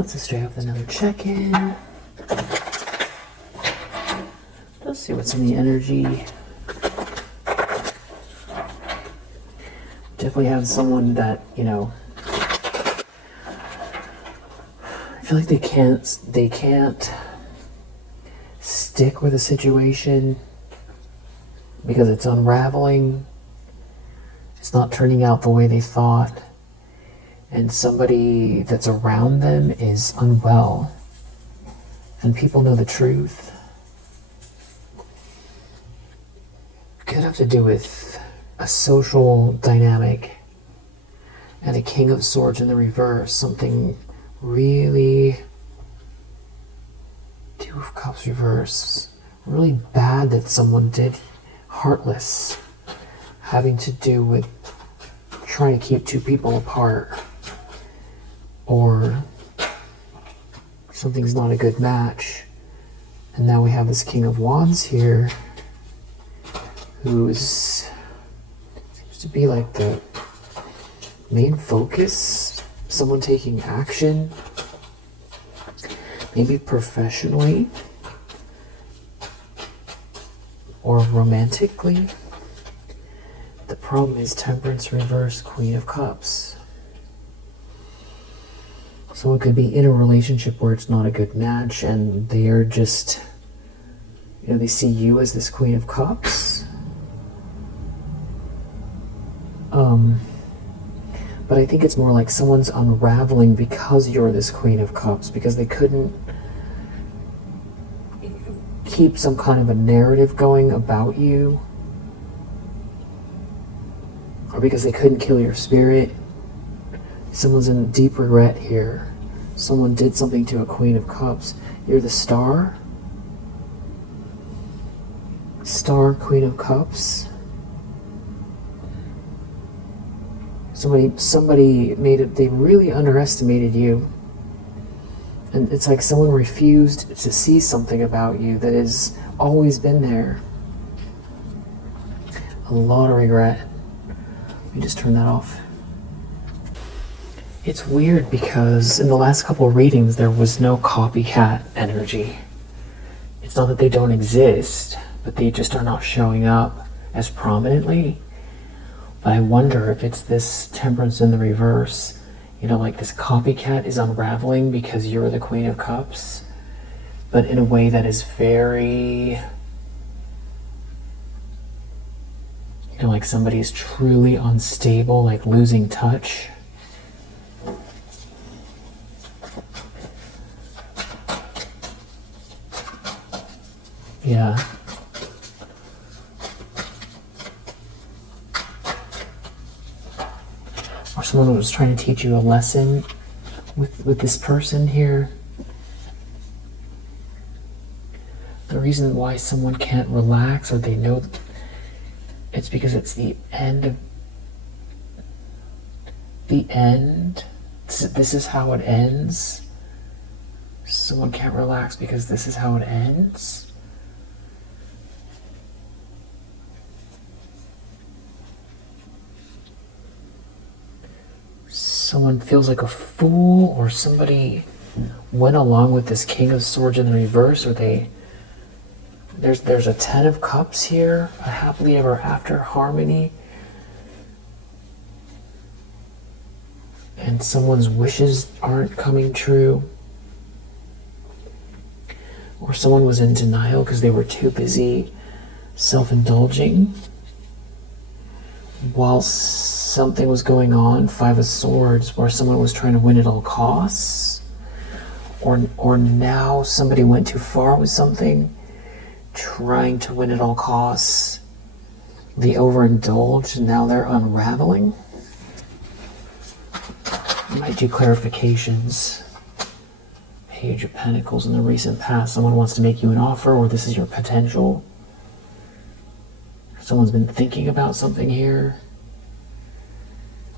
Let's just stay up with another check-in. Let's see what's in the energy. Definitely have someone that, you know, I feel like they can't stick with a situation because it's unraveling. It's not turning out the way they thought. And somebody that's around them is unwell. And people know the truth. Could have to do with a social dynamic and a King of Swords in the reverse. Something really... Two of Cups reverse. Really bad that someone did. Heartless. Having to do with trying to keep two people apart. Or something's not a good match. And now we have this King of Wands here, who seems to be like the main focus. Someone taking action, maybe professionally or romantically. The problem is Temperance reverse, Queen of Cups. Someone could be in a relationship where it's not a good match and they are just, you know, they see you as this Queen of Cups. But I think it's more like someone's unraveling because you're this Queen of Cups, because they couldn't keep some kind of a narrative going about you, or because they couldn't kill your spirit. Someone's in deep regret here. Someone did something to a Queen of Cups. You're the Star. Star, Queen of Cups. Somebody made it, they really underestimated you. And it's like someone refused to see something about you that has always been there. A lot of regret. Let me just turn that off. It's weird because in the last couple of readings there was no copycat energy. It's not that they don't exist, but they just are not showing up as prominently. But I wonder if it's this Temperance in the reverse. You know, like this copycat is unraveling because you're the Queen of Cups, but in a way that is very, you know, like somebody is truly unstable, like losing touch. Yeah. Or someone was trying to teach you a lesson with this person here. The reason why someone can't relax, or they know it's because it's the end of the end. This is how it ends. Someone can't relax because this is how it ends. Someone feels like a fool, or somebody went along with this King of Swords in the reverse, or there's a Ten of Cups here, a happily ever after harmony, and someone's wishes aren't coming true, or someone was in denial because they were too busy self-indulging while something was going on. Five of Swords, where someone was trying to win at all costs, or now somebody went too far with something, trying to win at all costs. They overindulged and now they're unraveling. I might do clarifications. Page of Pentacles in the recent past. Someone wants to make you an offer, or this is your potential. Someone's been thinking about something here.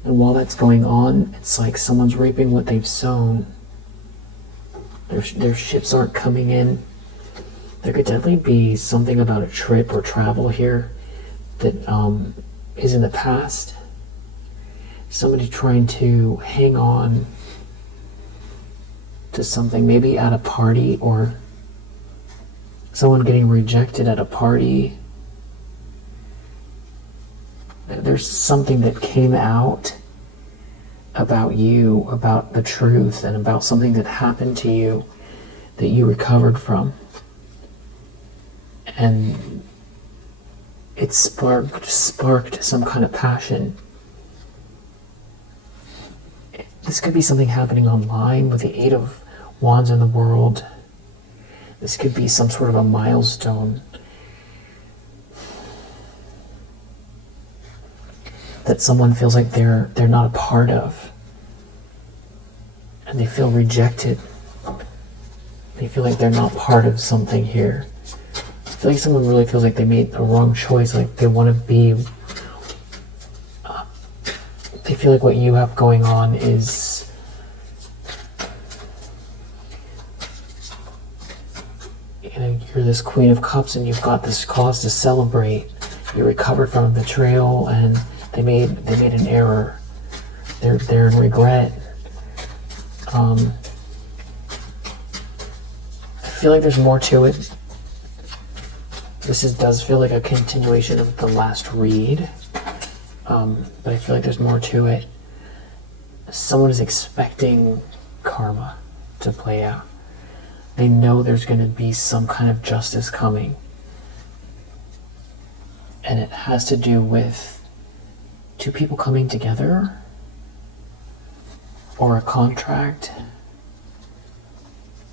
And while that's going on, it's like someone's reaping what they've sown. Their ships aren't coming in. There could definitely be something about a trip or travel here that is in the past. Somebody trying to hang on to something, maybe at a party, or someone getting rejected at a party. There's something that came out about you, about the truth, and about something that happened to you that you recovered from. And it sparked some kind of passion. This could be something happening online with the 8 of Wands in the world. This could be some sort of a milestone that someone feels like they're not a part of, and they feel rejected. They feel like they're not part of something here. I feel like someone really feels like they made the wrong choice, like they want to be, they feel like what you have going on is you're this Queen of Cups and you've got this cause to celebrate. You recovered from a betrayal and they made an error. They're in regret. I feel like there's more to it. This does feel like a continuation of the last read, but I feel like there's more to it. Someone is expecting karma to play out. They know there's going to be some kind of justice coming, and it has to do with 2 people coming together, or a contract.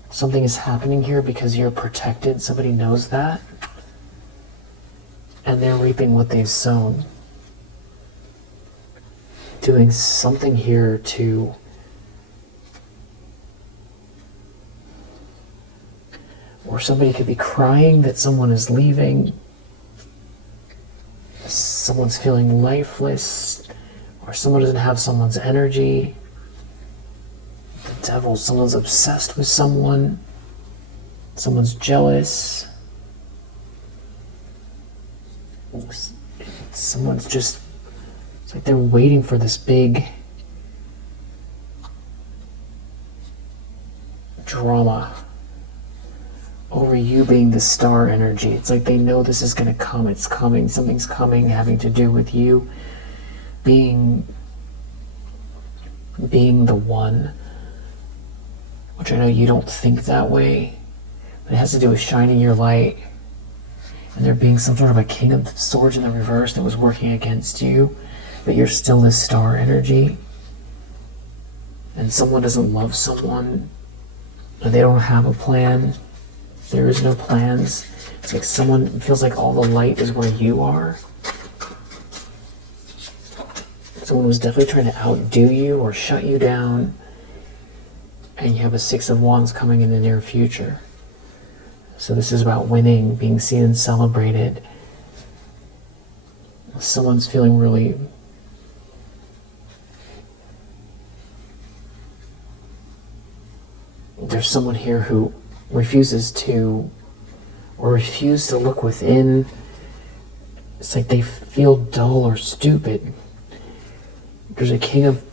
Something is happening here because you're protected. Somebody knows that, and they're reaping what they've sown. Doing something here to or somebody could be crying that someone is leaving. Someone's feeling lifeless, or someone doesn't have someone's energy. The devil, someone's obsessed with someone. Someone's jealous. Someone's just, it's like they're waiting for this big drama over you being the star energy. It's like they know this is going to come. It's coming. Something's coming having to do with you being the one, which I know you don't think that way, but it has to do with shining your light, and there being some sort of a King of Swords in the reverse that was working against you, but you're still this star energy, and someone doesn't love someone, and they don't have a plan. There is no plans. It's like someone feels like all the light is where you are. Someone was definitely trying to outdo you or shut you down, and you have a 6 of Wands coming in the near future. So this is about winning, being seen and celebrated. Someone's feeling really there's someone here who refuses to look within. It's like they feel dull or stupid. There's a King of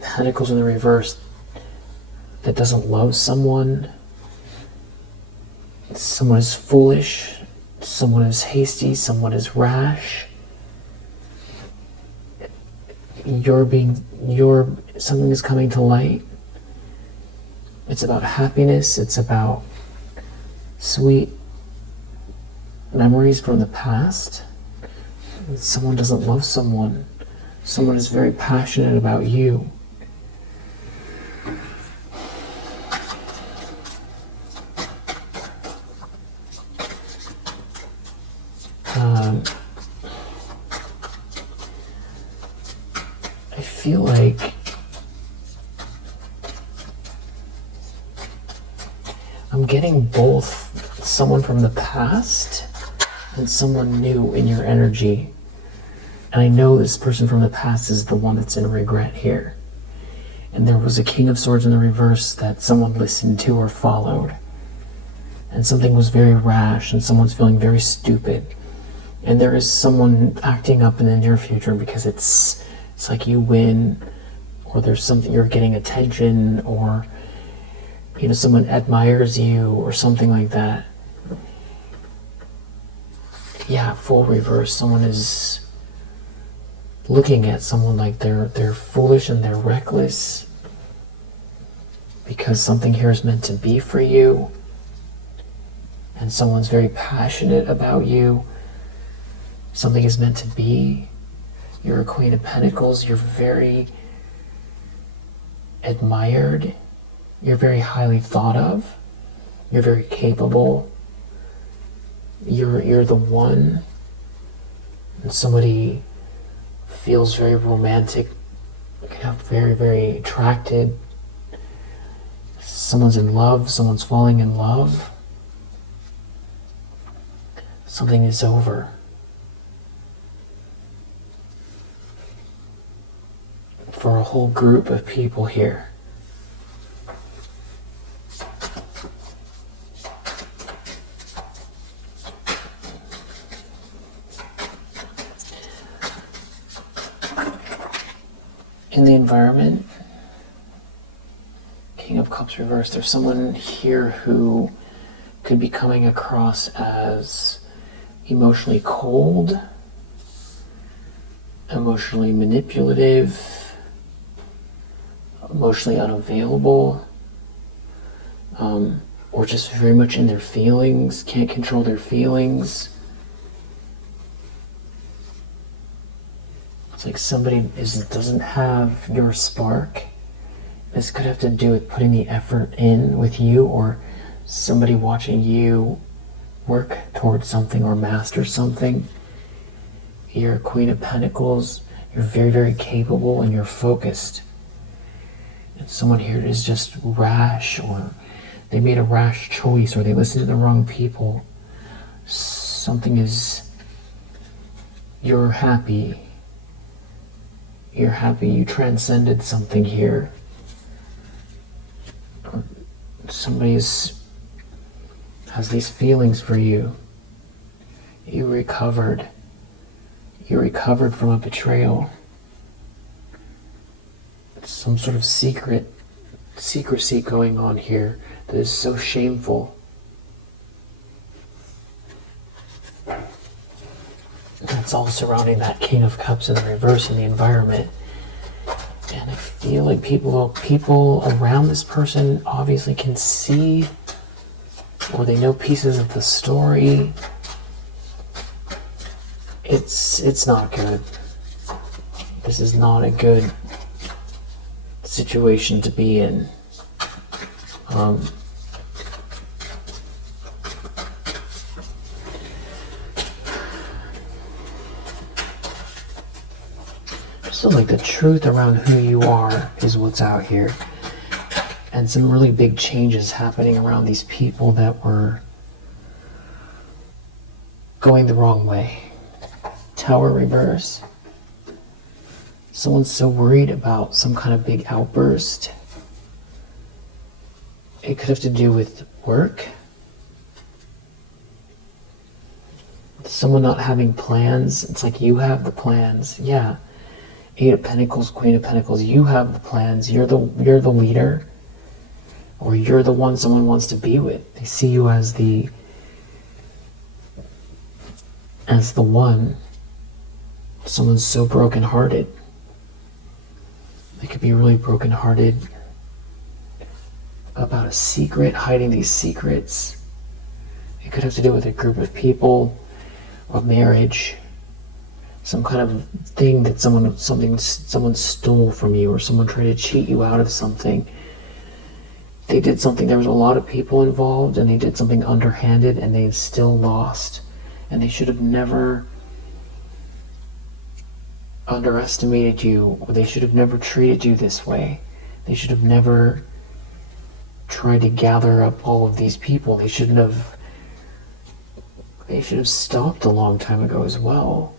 Pentacles in the reverse that doesn't love someone. Someone is foolish. Someone is hasty. Someone is rash. Something is coming to light. It's about happiness. It's about sweet memories from the past. Someone doesn't love someone. Someone is very passionate about you. I feel like I'm getting both someone from the past and someone new in your energy. And I know this person from the past is the one that's in regret here. And there was a King of Swords in the reverse that someone listened to or followed. And something was very rash and someone's feeling very stupid. And there is someone acting up in the near future because it's like you win, or there's something, you're getting attention, or someone admires you or something like that. Yeah, full reverse. Someone is looking at someone like they're foolish and they're reckless because something here is meant to be for you, and someone's very passionate about you. Something is meant to be. You're a Queen of Pentacles. You're very admired. You're very highly thought of. You're very capable. You're the one. And somebody feels very romantic, very, very attracted. Someone's in love. Someone's falling in love. Something is over. For a whole group of people here. In the environment, King of Cups reversed, there's someone here who could be coming across as emotionally cold, emotionally manipulative, emotionally unavailable, or just very much in their feelings, can't control their feelings. It's like somebody doesn't have your spark. This could have to do with putting the effort in with you, or somebody watching you work towards something or master something. You're a Queen of Pentacles. You're very, very capable and you're focused. And someone here is just rash, or they made a rash choice, or they listened to the wrong people. Something is, you're happy. You're happy you transcended something here. Or somebody has these feelings for you. You recovered. You recovered from a betrayal. Some sort of secrecy going on here that is so shameful. That's all surrounding that King of Cups in the reverse in the environment. And I feel like people around this person obviously can see, or they know pieces of the story. It's not good. This is not a good situation to be in. So like the truth around who you are is what's out here. And some really big changes happening around these people that were going the wrong way. Tower reverse. Someone's so worried about some kind of big outburst. It could have to do with work. Someone not having plans. It's like you have the plans. Yeah. Eight of Pentacles, Queen of Pentacles. You have the plans. You're the leader. Or you're the one someone wants to be with. They see you as the one. Someone's so brokenhearted. They could be really brokenhearted about a secret, hiding these secrets. It could have to do with a group of people, a marriage, some kind of thing that someone stole from you, or someone tried to cheat you out of something. They did something, there was a lot of people involved, and they did something underhanded, and they still lost. And they should have never underestimated you, or they should have never treated you this way. They should have never tried to gather up all of these people. They should have stopped a long time ago as well.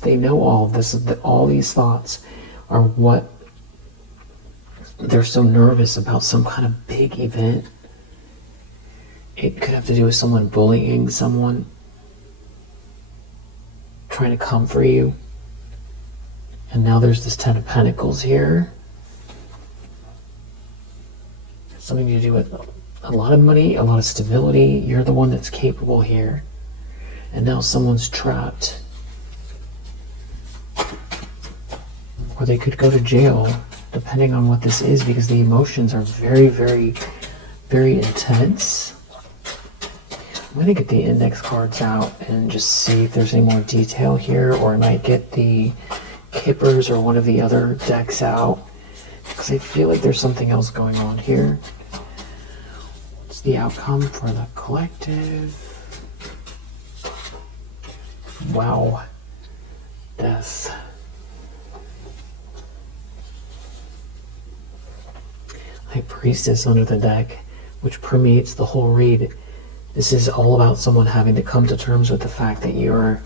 They know all of this, that all these thoughts are what they're so nervous about, some kind of big event. It could have to do with someone bullying someone, trying to come for you. And now there's this Ten of Pentacles here. something to do with a lot of money, a lot of stability. You're the one that's capable here. And now someone's trapped. Or they could go to jail, depending on what this is, because the emotions are very, very, very intense. I'm going to get the index cards out and just see if there's any more detail here, or I might get the Kippers or one of the other decks out, because I feel like there's something else going on here. What's the outcome for the collective? Wow. Death. High Priestess under the deck, which permeates the whole read. This is all about someone having to come to terms with the fact that you're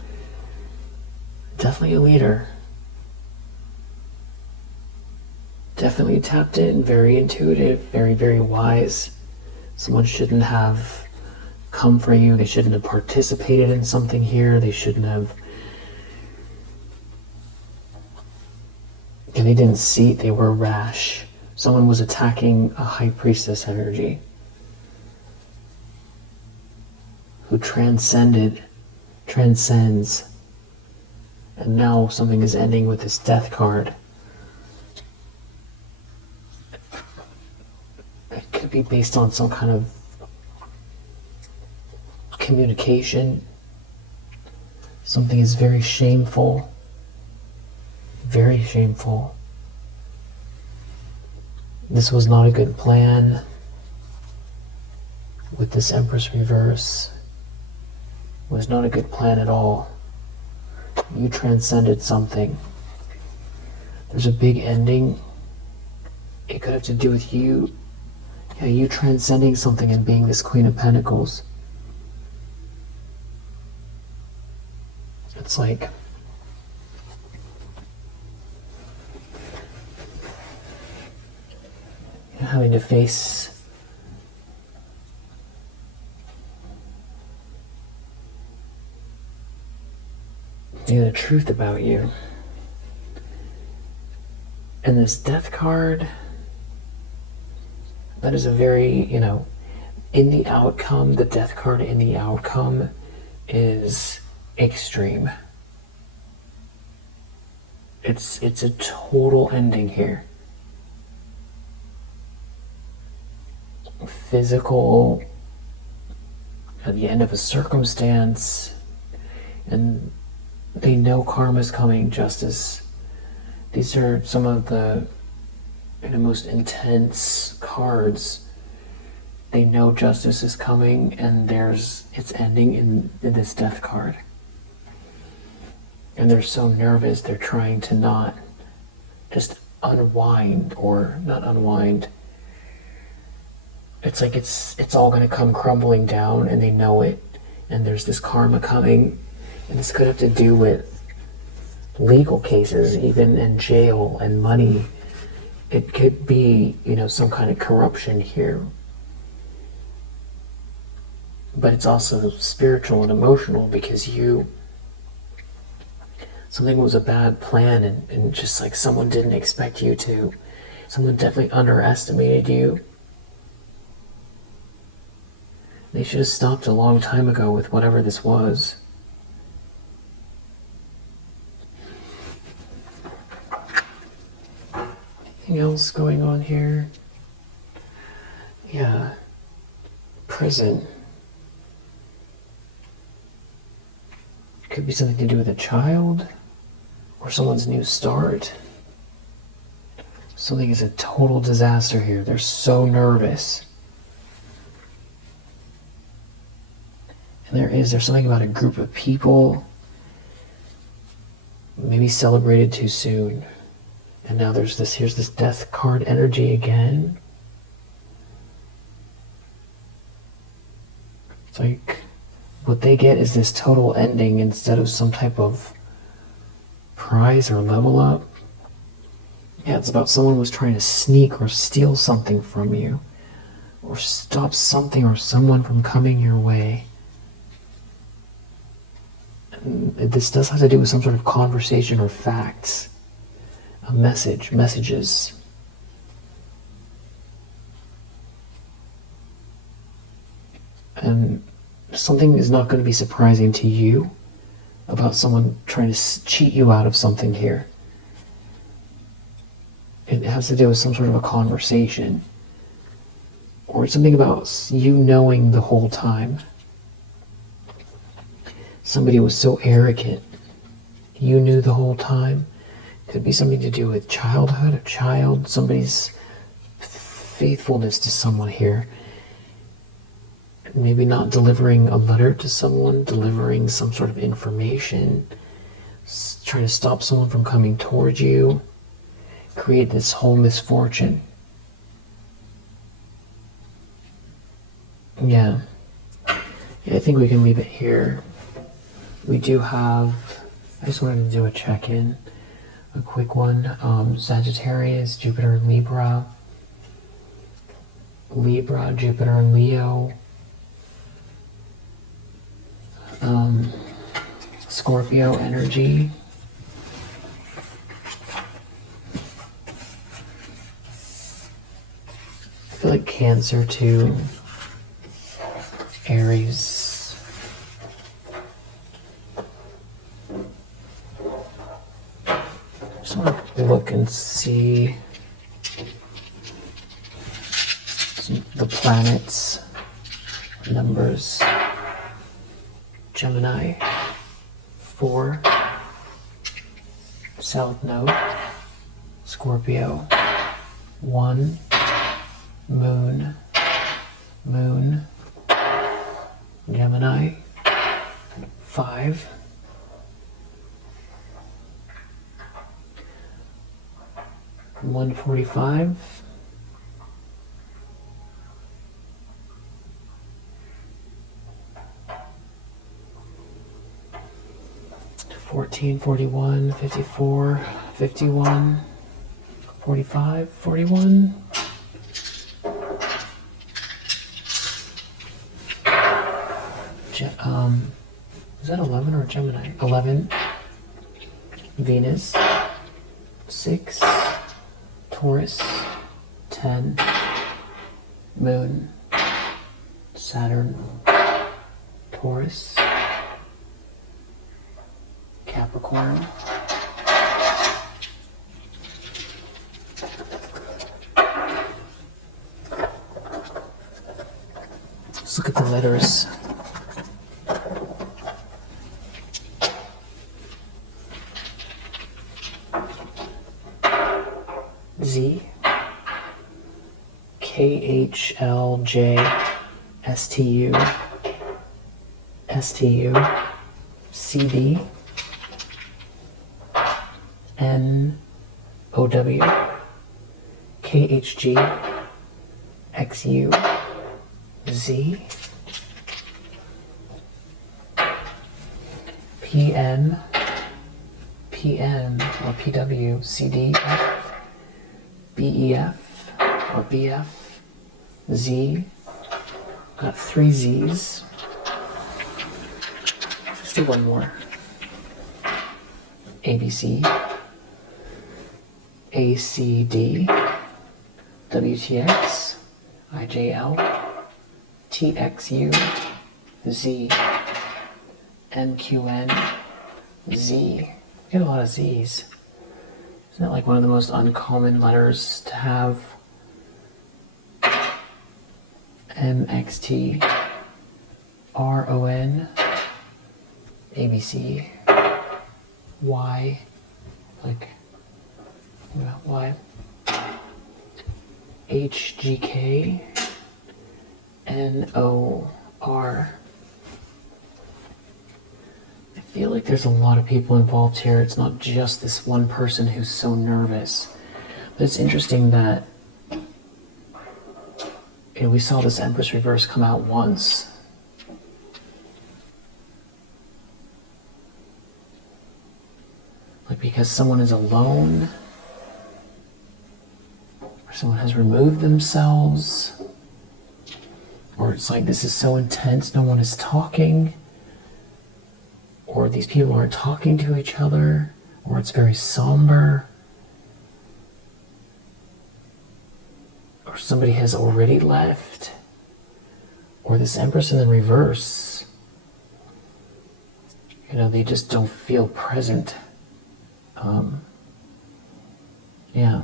definitely a leader. Definitely tapped in, very intuitive, very, very wise. Someone shouldn't have come for you. They shouldn't have participated in something here. They shouldn't have. And they didn't see it. They were rash. Someone was attacking a High Priestess energy who transcends, and now something is ending with this Death card. It could be based on some kind of communication. Something is very shameful. Very shameful. This was not a good plan. With this Empress reverse, it was not a good plan at all. You transcended something. There's a big ending. It could have to do with you. Yeah, you transcending something and being this Queen of Pentacles. It's like having to face the truth about you. And this Death card, that is a very, in the outcome, the Death card in the outcome is extreme. It's a total ending here. Physical, at the end of a circumstance, and they know karma's coming, justice. These are some of the most intense cards. They know justice is coming, and it's ending in this Death card. And they're so nervous, they're trying to not just unwind, or not unwind. It's like it's all going to come crumbling down, and they know it, and there's this karma coming, and this could have to do with legal cases, even in jail, and money. It could be, some kind of corruption here. But it's also spiritual and emotional, because something was a bad plan, and just like someone didn't expect you to. Someone definitely underestimated you. They should have stopped a long time ago with whatever this was. Anything else going on here? Yeah. Prison. Could be something to do with a child, or someone's new start. Something is a total disaster here. They're so nervous. And there's something about a group of people maybe celebrated too soon. And now here's this Death card energy again. It's like what they get is this total ending instead of some type of prize or level up. Yeah, it's about someone was trying to sneak or steal something from you, or stop something or someone from coming your way. And this does have to do with some sort of conversation or facts. A messages. And something is not going to be surprising to you about someone trying to cheat you out of something here. It has to do with some sort of a conversation, or something about you knowing the whole time. Somebody was so arrogant. You knew the whole time. Could be something to do with childhood, a child, somebody's faithfulness to someone here. Maybe not delivering a letter to someone, delivering some sort of information, trying to stop someone from coming towards you, create this whole misfortune. Yeah, I think we can leave it here. We do have, I just wanted to do a check-in, a quick one. Sagittarius, Jupiter and Libra, Jupiter and Leo, Scorpio energy, I feel like Cancer too, Aries, just want to look and see the planets, numbers. Gemini, 4, South Node, Scorpio, 1, Moon, Gemini, 5, (145), 14, 41, 54, 51, 45, 41. Is that 11 or Gemini? 11. Venus. 6. Taurus. 10. Moon. Saturn. Taurus. Capricorn. Let's look at the letters. Z, KHLJ, STU, CD, NOW, KHG, XU, Z, PN, or PW, CD, BEF or BF, Z, got 3 Z's. Let's do one more. ABC, ACD, WTX, IJL, TXU, Z, NQN, Z. We get a lot of Z's. Isn't that like one of the most uncommon letters to have? MXT, RON, ABC, Y, like, Y, HGK, NOR. I feel like there's a lot of people involved here. It's not just this one person who's so nervous. But it's interesting that we saw this Empress reverse come out once. Like because someone is alone, or someone has removed themselves, or it's like this is so intense no one is talking, or these people aren't talking to each other, or it's very somber, or somebody has already left, Or this Empress in the reverse. You know, they just don't feel present. Yeah.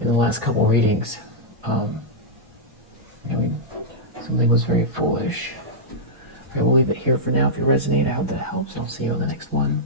In the last couple readings, I mean, something was very foolish. I will leave it here for now. If you resonate, I hope that helps. I'll see you on the next one.